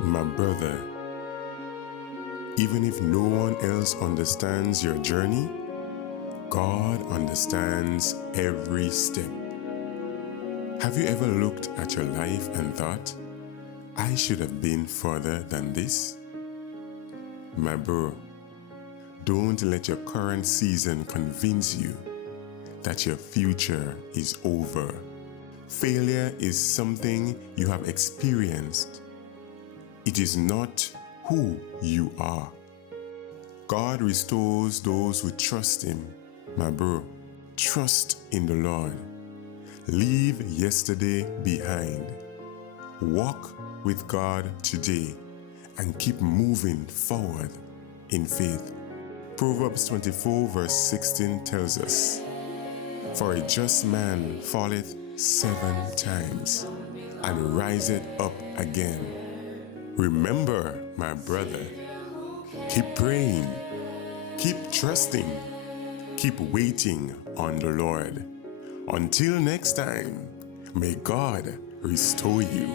My brother, even if no one else understands your journey, God understands every step. Have you ever looked at your life and thought, I should have been further than this? My bro, don't let your current season convince you that your future is over. Failure is something you have experienced. It is not who you are. God restores those who trust Him. My bro, trust in the Lord. Leave yesterday behind. Walk with God today and keep moving forward in faith. Proverbs 24 verse 16 tells us, For a just man falleth 7 times and riseth up again. Remember, my brother, keep praying, keep trusting, keep waiting on the Lord. Until next time, may God restore you.